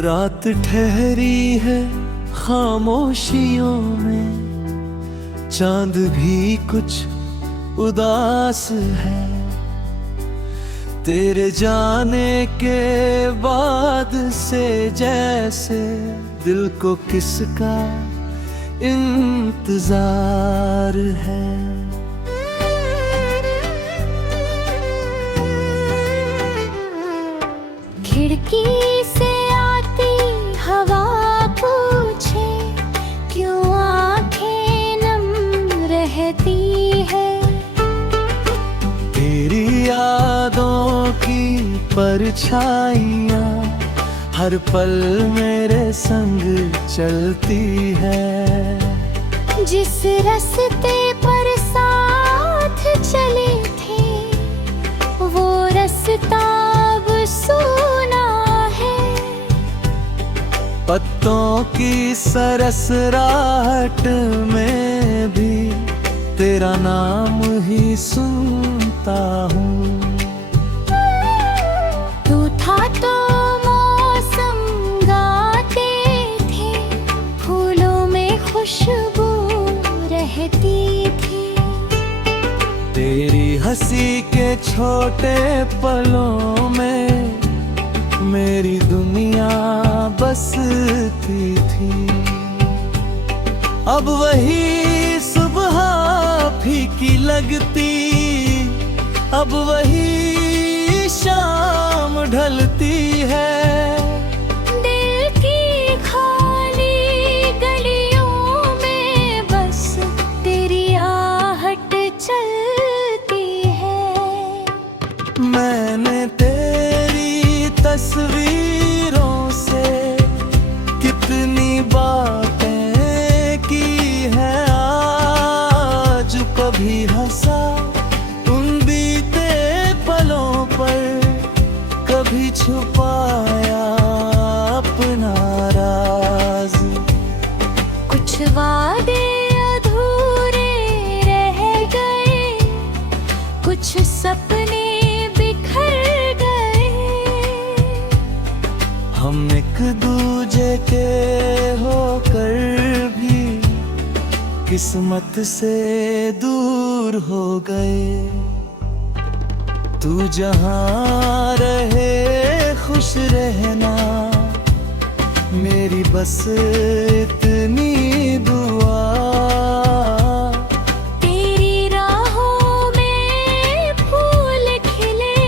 रात ठहरी है खामोशियों में, चांद भी कुछ उदास है। तेरे जाने के बाद से जैसे दिल को किसका इंतजार है। खिड़की से आती हवा पूछे क्यों आंखें नम रहती है। तेरी यादों की परछाइयाँ हर पल मेरे संग चलती है। जिस रास्ते पर साथ चले थे वो रास्ता अब सूना है। पत्तों की सरसराहट में भी तेरा नाम ही सुनता हूँ। तू था तो मौसम गाते थे, फूलों में खुशबू रहती थी। तेरी हंसी के छोटे पलों में मेरी दुनिया बसती थी। अब वही सुबह फीकी लगती, अब वही शाम ढलती है। दिल की खाली गलियों में बस तेरी आहट चलती है। मैंने तेरी तस्वीरों से कितनी बातें की है आज। कभी हंसा उन बीते पलों पर, कभी छुपाया अपना राज। कुछ वादे अधूरे रह गए, कुछ सपने बिखर गए। हम एक दूजे के होकर भी किस्मत से दूर हो गए। तू जहाँ रहे खुश रहना, मेरी बस इतनी दुआ। तेरी राहों में फूल खिले,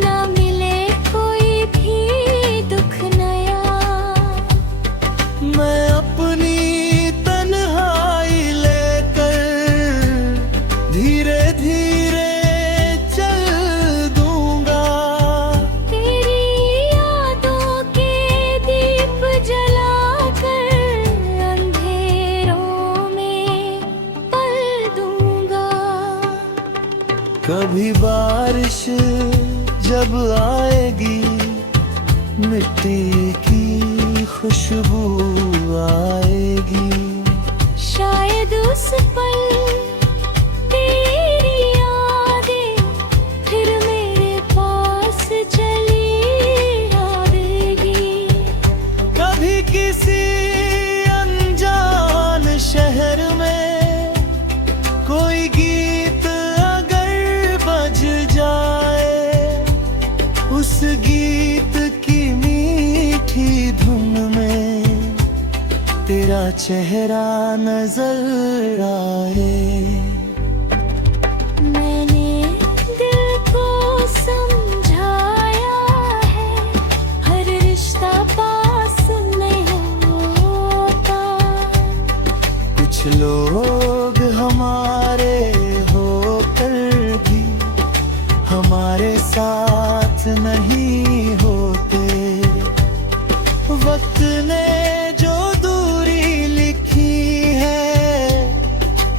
ना मिले कोई भी दुख नया। मैं अपनी तन्हाई लेकर धीरे धीरे चल दूंगा। तेरी यादों के दीप जलाकर अंधेरों में पल दूंगा। कभी बारिश जब आएगी, मिट्टी की खुशबू आएगी। शायद उस पल तेरी यादें फिर मेरे पास चली आएगी। कभी किसी अनजान शहर में कोई गीत अगर बज जाए, उस गीत की मीठी धुन में तेरा चेहरा नजर आए। मैंने दिल को समझाया है, हर रिश्ता पास नहीं होता। कुछ लोग हमारे होकर भी हमारे साथ नहीं होते। वक्त ने जो दूरी लिखी है,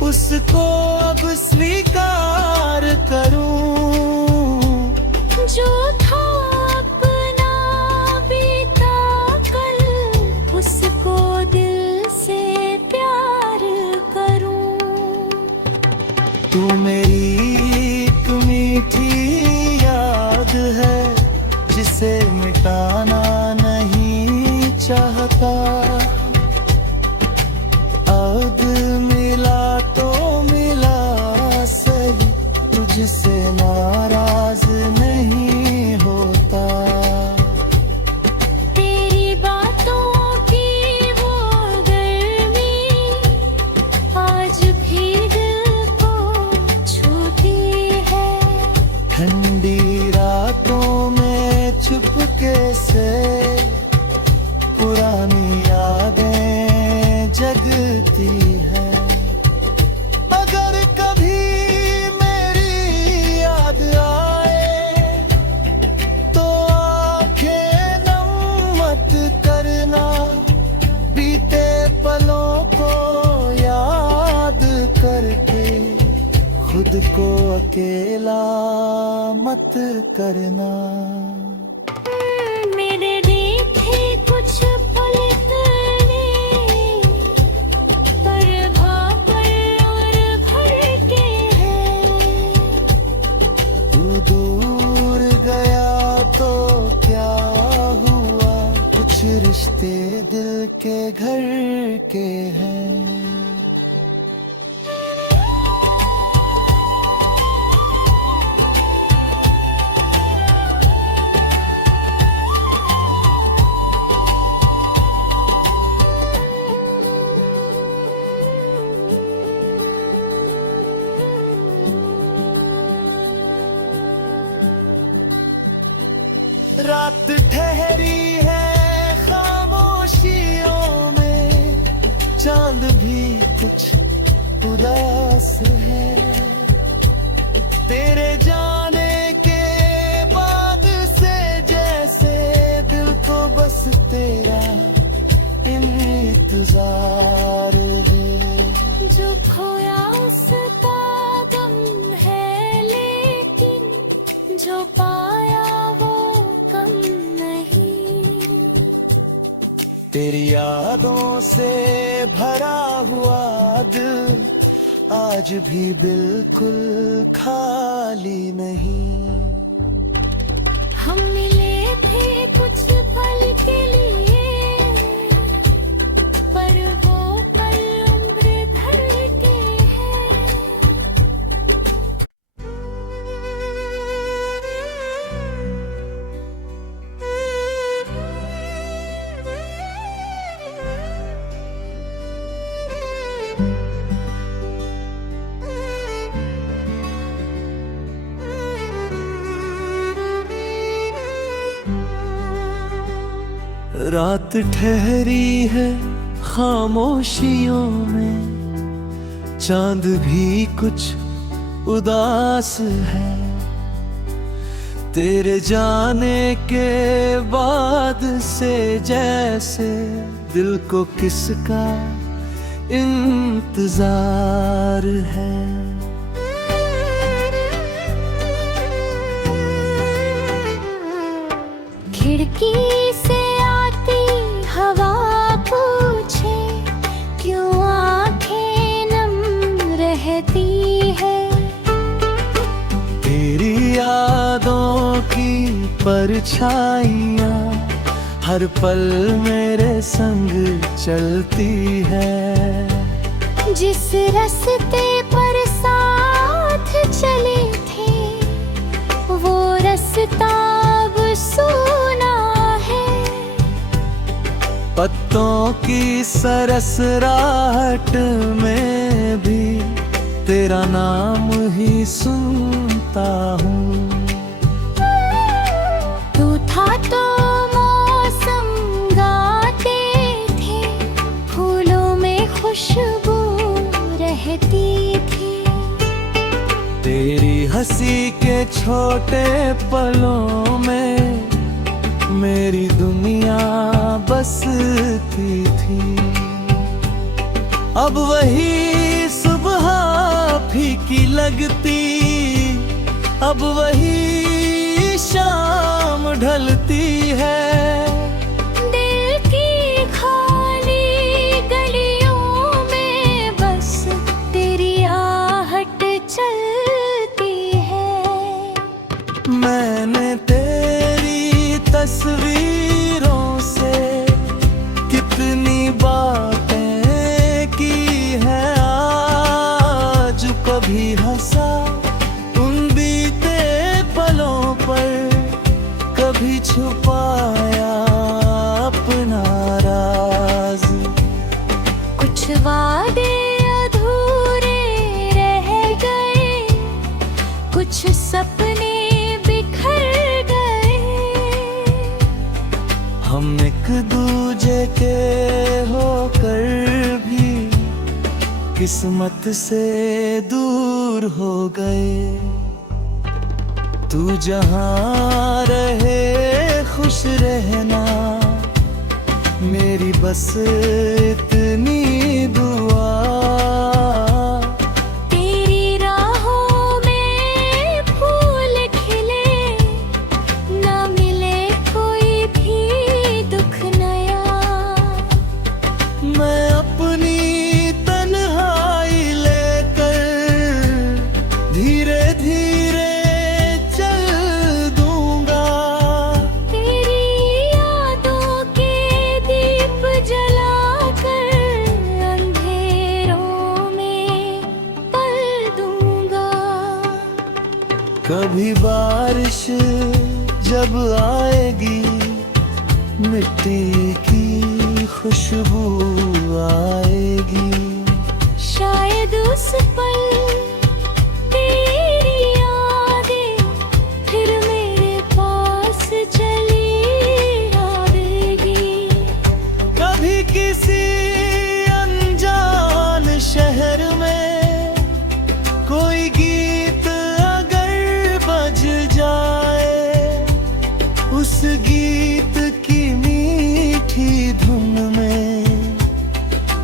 उसको अब स्वीकार करूं। जो था अपना बीता कल, उसको दिल से प्यार करूं। तू मेरी एक मीठी याद है जिसे मिटाना नहीं चाहता, अब मिला तो मिला सही, तुझसे नाराज नहीं होता। तेरी बातों की वो गर्मी आज भी दिल को छूती है। ठंडी रातों में चुपके से पुरानी यादें जगती है। अगर कभी मेरी याद आए तो आंखें नम मत करना, बीते पलों को याद करके खुद को अकेला मत करना। मेरे देखे कुछ पल तेरे, पर भापर और भर के हैं। तू दूर गया तो क्या हुआ, कुछ रिश्ते दिल के घर के हैं। रात ठहरी है खामोशियों में, चांद भी कुछ उदास है। तेरे जाने के बाद से जैसे दिल को बस तेरा इंतजार है। जो खोया उसका गम है, लेकिन जो पाया वो कम नहीं। तेरी यादों से भरा हुआ दिल आज भी बिल्कुल खाली नहीं। हम मिले थे कुछ पल के लिए, पर वो पल उम्र भर के हैं। रात ठहरी है खामोशियों में, चांद भी कुछ उदास है। तेरे जाने के बाद से जैसे दिल को किसका इंतजार है। खिड़की से आती हवा पूछे, क्यों आंखें नम रहती है। तेरी यादों की परछाइयाँ हर पल मेरे संग चलती है। जिस रास्ते पर साथ चले थे, वो रास्ता अब सूना है। पत्तों की सरसराहट में भी तेरा नाम ही सुनता हूँ। तू था तो मौसम गाते थे, फूलों में खुशबू रहती थी। तेरी हंसी के छोटे पलों में मेरी दुनिया बसती थी। अब वही सुबह फीकी लगती, अब वही शाम ढलती है। दिल की खाली गलियों में बस तेरी आहट चलती है। मैंने तेरी तस्वीरों से छुपाया अपना राज। कुछ वादे अधूरे रह गए, कुछ सपने बिखर गए। हम एक दूजे के होकर भी किस्मत से दूर हो गए। तू जहाँ रहे खुश रहना, मेरी बस इतनी दुआ। तेरी राहों में फूल खिले, ना मिले कोई भी दुख नया। मैं अपनी तन्हाई लेकर धीरे धीरे चल दूंगा। तेरी यादों के दीप जलाकर अंधेरों में पल दूंगा। कभी बारिश जब आएगी, मिट्टी की खुशबू आएगी। शायद उस पल तेरी यादें फिर मेरे पास चली आएगी। कभी किसी अनजान शहर में कोई गीत अगर बज जाए, उस गीत की मीठी धुन में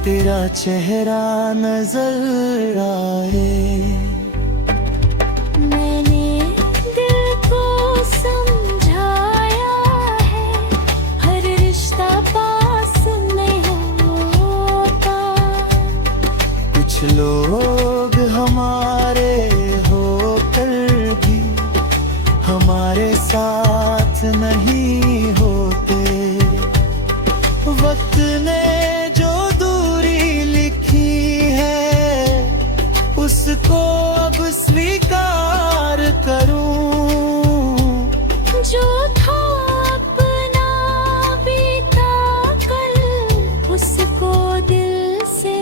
तेरा चेहरा नजर आए। मैंने दिल को समझाया है, हर रिश्ता पास नहीं होता। कुछ लोग हमारे होकर भी हमारे साथ नहीं होते। वक्त ने जो दूरी लिखी है, उसको अब स्वीकार करूं। जो था अपना बीता कल, उसको दिल से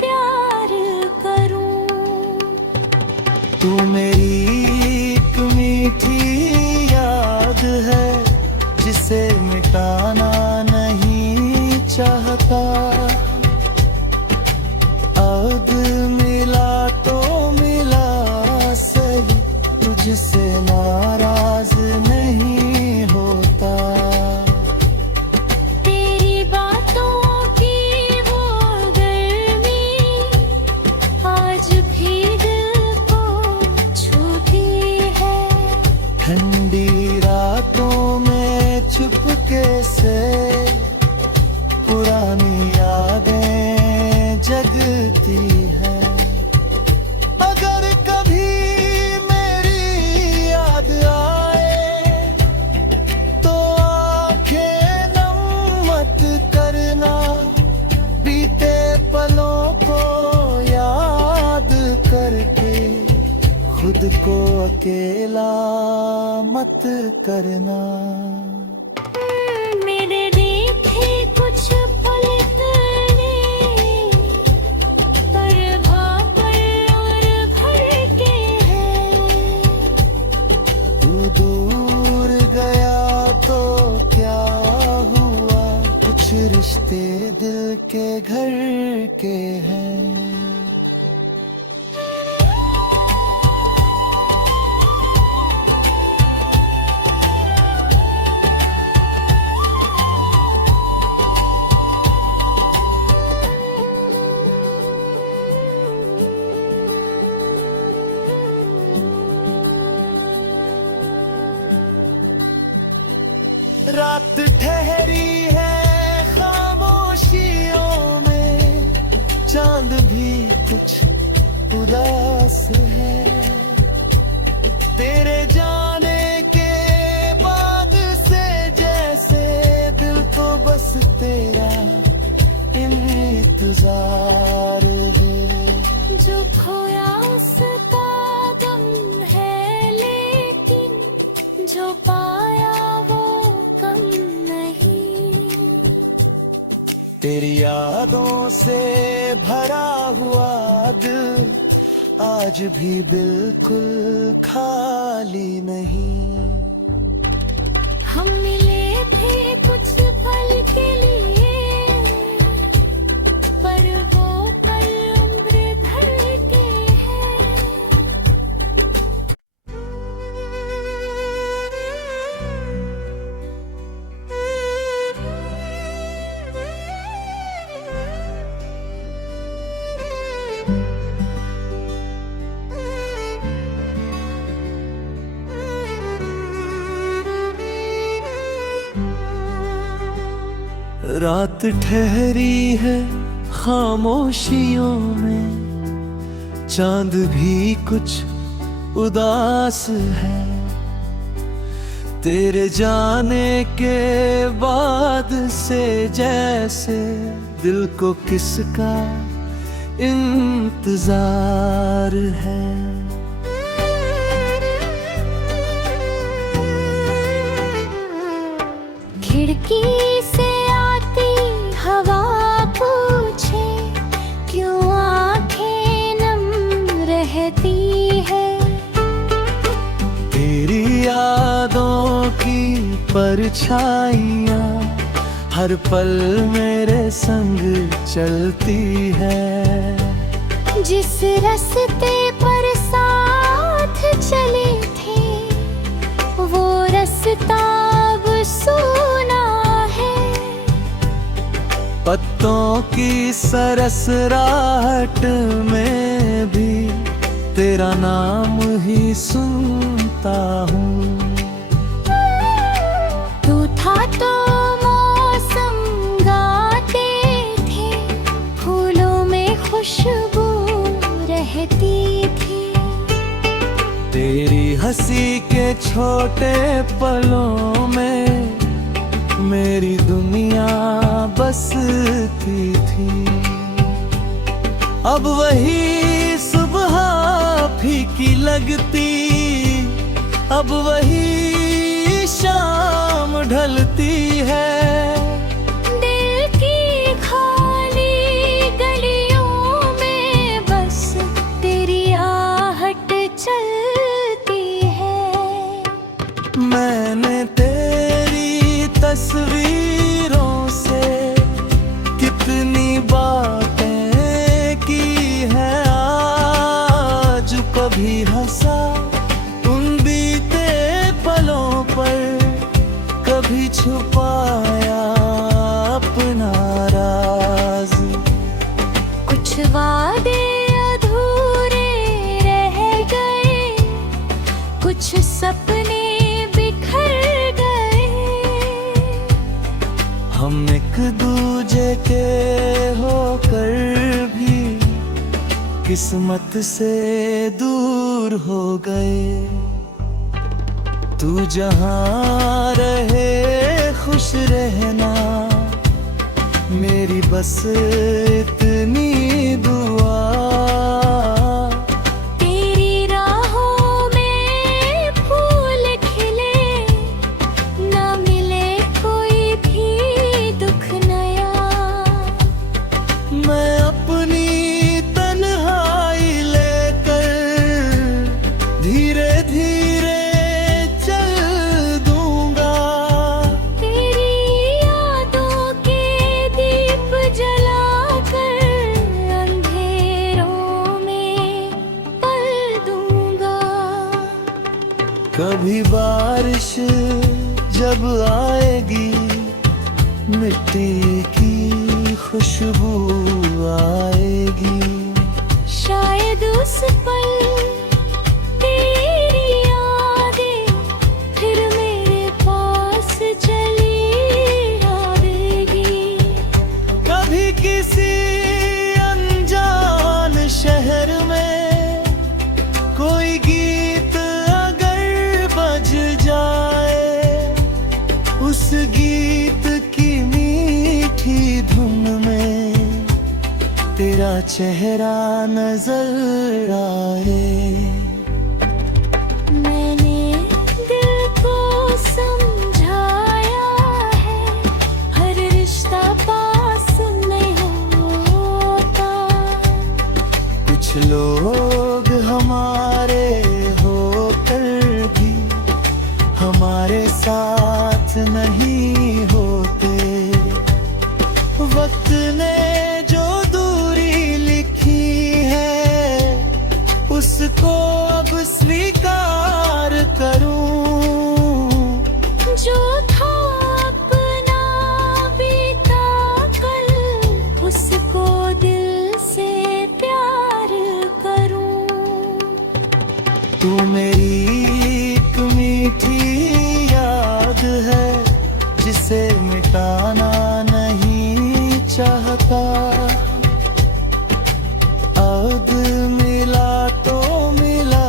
प्यार करूं। तू मेरी एक मीठी याद है, जिसे मिटाना नहीं चाहता। अब मिला तो मिला सही, तुझसे नाराज नहीं होता। तेरी बातों की वो गर्मी आज भी दिल को छूती है। ठंडी रातों में चुपके से पुरानी यादें जगती है। अगर कभी मेरी याद आए, तो आंखें नम मत करना। बीते पलों को याद करके खुद को अकेला मत करना। मेरे देखे कुछ पल तेरे, पर भापर और भर के हैं। तू दूर गया तो क्या हुआ, कुछ रिश्ते दिल के घर के हैं। रात ठहरी है खामोशियों में, चांद भी कुछ उदास है। तेरे जाने के बाद से जैसे दिल को बस तेरा इंतजार है। जो खोया उसका गम है, लेकिन जो पाया वो तेरी यादों से भरा हुआ दिल आज भी बिल्कुल खाली नहीं। हम मिले थे कुछ पल के लिए, पर वो पल उम्र भर के हैं। रात ठहरी है खामोशियों में, चांद भी कुछ उदास है। तेरे जाने के बाद से जैसे दिल को किसका इंतजार है। खिड़की से आती हवा पूछे, क्यों आंखें नम रहती है। तेरी यादों की परछाइयाँ हर पल मेरे संग चलती है। जिस रास्ते पर साथ चले थे, वो रास्ता अब सूना है। पत्तों की सरसराहट में भी तेरा नाम ही सुनता हूँ। तू था तो मौसम गाते थे, फूलों में खुशबू रहती थी। तेरी हंसी के छोटे पलों में मेरी दुनिया बसती थी। अब वही सुबह फीकी लगती, अब वही शाम ढलती है। दिल की खाली गलियों में बस तेरी आहट चलती है। मैंने तेरी तस्वीरों से कितनी बातें की हैं आज। कभी हंसा उन बीते पलों पर, कभी छुपाया अपना राज। कुछ वादे अधूरे रह गए, कुछ सपने बिखर गए। हम एक दूजे के होकर भी किस्मत से दूर हो गए। तू जहाँ रहे खुश रहना, मेरी बस इतनी दुआ। तेरी राहों में फूल खिले, ना मिले कोई भी दुख नया। मैं अपनी तन्हाई लेकर धीरे धीरे चल दूंगा। तेरी यादों के दीप जलाकर अंधेरों में पल दूंगा। कभी बारिश जब आएगी, मिट्टी की खुशबू आएगी। शायद उस पल तेरी यादें फिर मेरे पास चली आएगी। कभी किसी अनजान शहर में कोई गीत अगर बज जाए, उस गीत की मीठी धुन में तेरा चेहरा नजर आए। मैंने दिल को समझाया है, हर रिश्ता पास तू मेरी एक मीठी याद है जिसे मिटाना नहीं चाहता। अब मिला तो मिला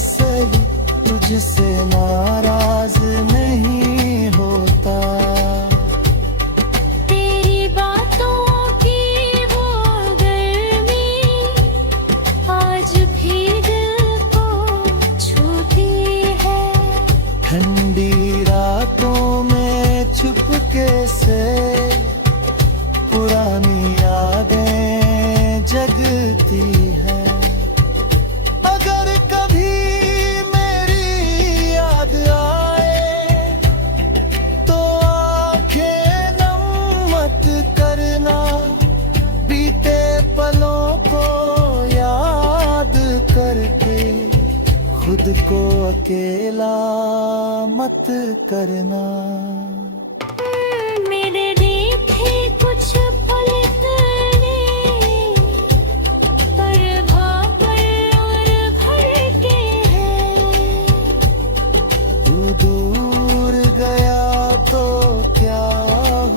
सही, तुझसे नाराज नहीं होता। तेरी बातों की वो गर्मी आज भी दिल को छूती है। ठंडी रातों में चुपके से पुरानी यादें जगती है। अगर कभी मेरी याद आए तो आंखें नम मत करना, बीते पलों को याद करके खुद को अकेला मत करना। मेरे लिए थे कुछ पल तेरे, पर भापर और भर के हैं। तू दूर गया तो क्या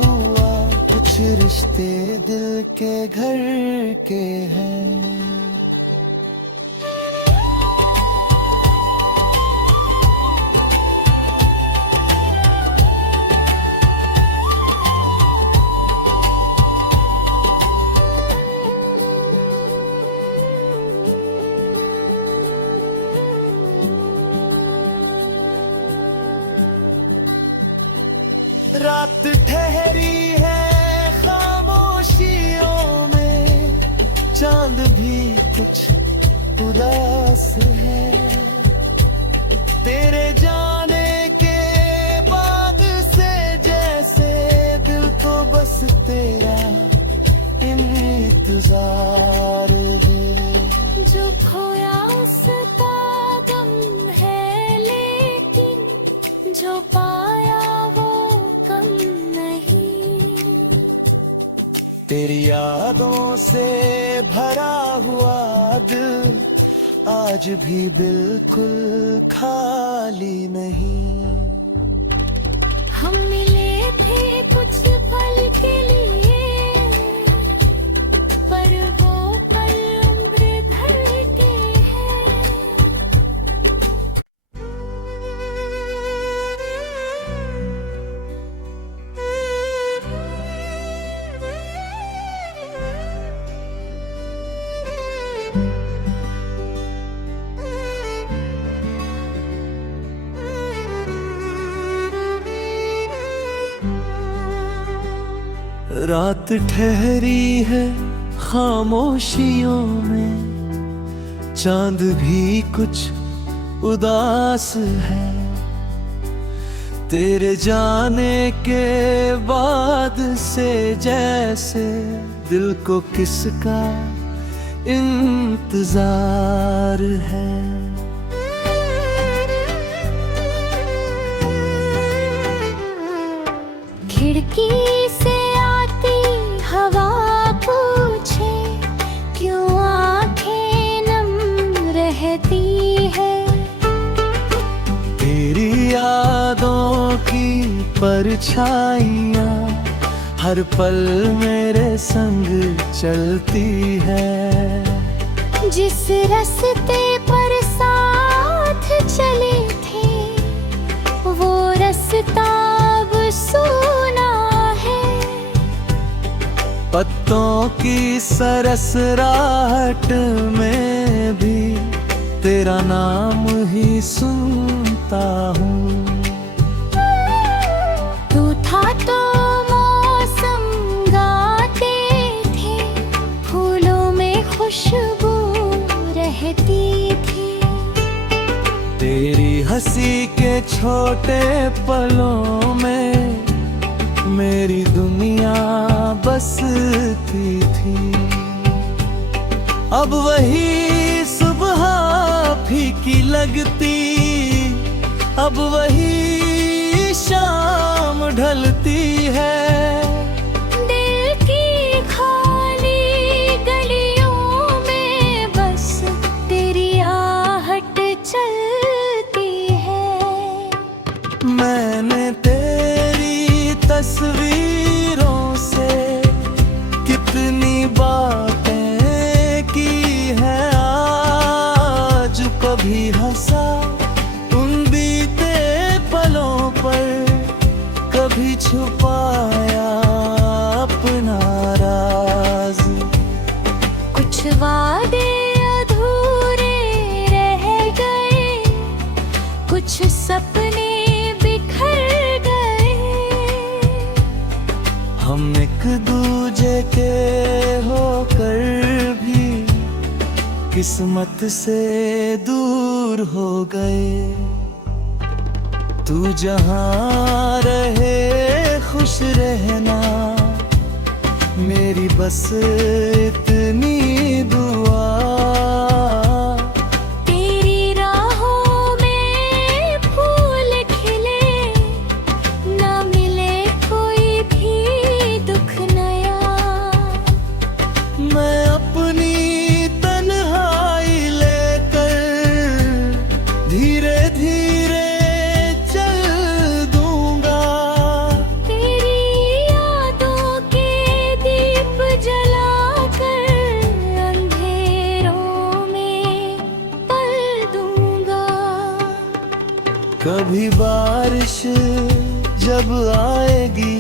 हुआ, कुछ रिश्ते दिल के घर के हैं। रात ठहरी है खामोशियों में, चांद भी कुछ उदास है। तेरे जाने के बाद से जैसे दिल को बस तेरा इंतजार है। जो खोया उसका गम है, लेकिन जो पाया वो कम नहीं। तेरी यादों से भरा हुआ दिल आज भी बिल्कुल खाली नहीं। हम मिले थे कुछ पल के लिए, पर वो पल उम्र भर के हैं। रात ठहरी है खामोशियों में, चांद भी कुछ उदास है। तेरे जाने के बाद से जैसे दिल को किसका इंतजार है। खिड़की से आती हवा पूछे, क्यों आंखें नम रहती है। तेरी यादों की परछाइयाँ हर पल मेरे संग चलती है। जिस रास्ते पर साथ चले थे, वो रास्ता अब सूना है। पत्तों की सरसराहट में भी तेरा नाम ही सुनता हूँ। तू था तो मौसम गाते थे, फूलों में खुशबू रहती थी। तेरी हंसी के छोटे पलों में मेरी दुनिया बसती थी। अब वही सुबह फीकी लगती, अब वही शाम ढलती है। दिल की खाली गलियों में बस तेरी आहट चल मैंने तेरी तस्वीरों से कितनी बातें की है आज। कभी हंसा उन बीते पलों पर, कभी छुपाया अपना राज। कुछ वादे अधूरे रह गए, कुछ सपने बिखर गए। हम एक दूजे के होकर भी किस्मत से दूर हो गए। तू जहाँ रहे खुश रहना, मेरी बस इतनी दुआ। तेरी राहों में फूल खिले, ना मिले कोई भी दुख नया। मैं अपनी तन्हाई लेकर धीरे धीरे चल दूंगा। तेरी यादों के दीप जलाकर अंधेरों में पल दूंगा। कभी बारिश जब आएगी,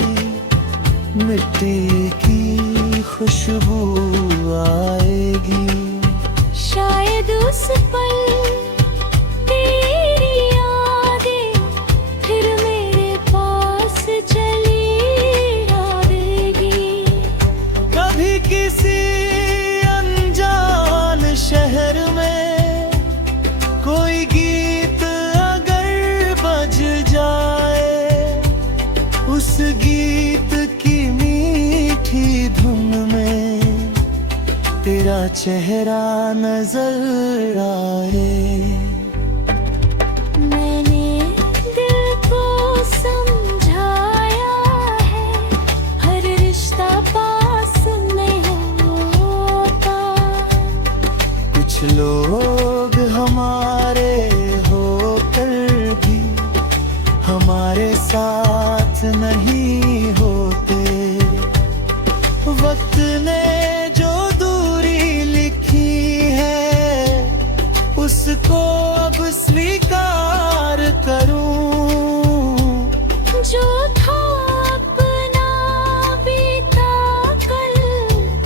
मिट्टी की खुशबू आएगी। शायद उस पल तेरी यादें फिर मेरे पास चली आएगी। कभी किसी अनजान शहर में कोई गीत अगर बज जाए, उस गीत की मीठी धुन में तेरा चेहरा नजर आए। मैंने दिल को समझाया है, हर रिश्ता पास नहीं होता। कुछ लोग हमारे होकर भी हमारे साथ नहीं होते। वक्त ने जो दूरी लिखी है, उसको अब स्वीकार करूं। जो था अपना बीता कल,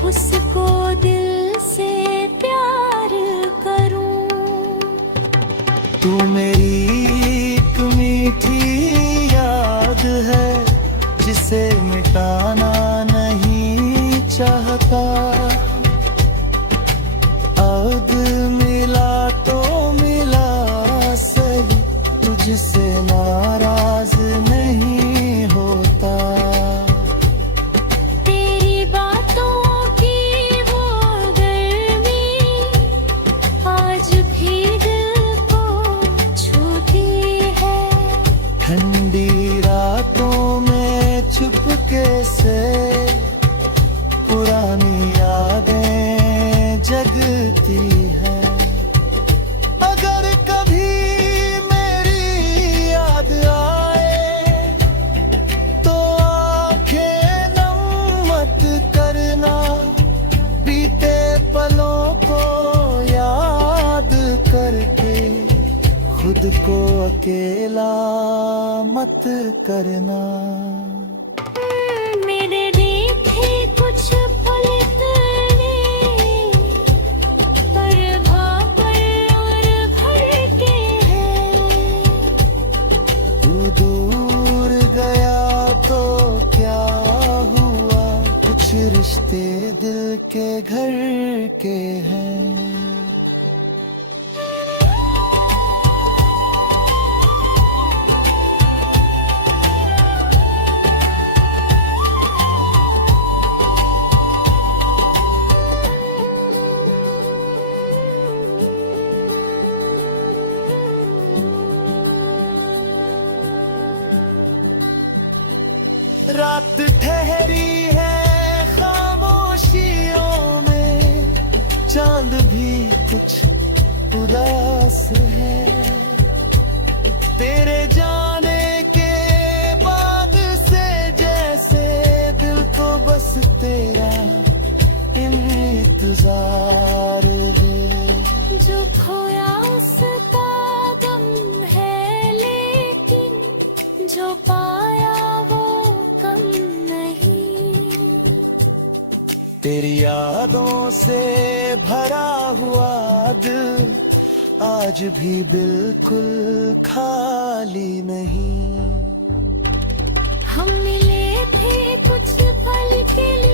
उसको दिल से प्यार करूं। तू मेरी एक मीठी याद है, जिसे मिटाना नहीं चाहता। अब मिला तो मिला सही, तुझसे नाराज नहीं होता। तेरी बातों की वो गर्मी आज भी दिल को छूती है। ठंडी रातों में चुपके से पुरानी यादें जगती है। अगर कभी मेरी याद आए तो आंखें नम मत करना। बीते पलों को याद करके खुद को अकेला मत करना। मेरे देखे कुछ पल तेरे, पर भापर और भर के हैं। तू दूर गया तो क्या हुआ, कुछ रिश्ते दिल के घर के हैं। रात ठहरी है खामोशियों में, चांद भी कुछ उदास है। तेरे जाने के जो पाया वो कम नहीं। तेरी यादों से भरा हुआ दिल आज भी बिल्कुल खाली नहीं। हम मिले थे कुछ पल के लिए,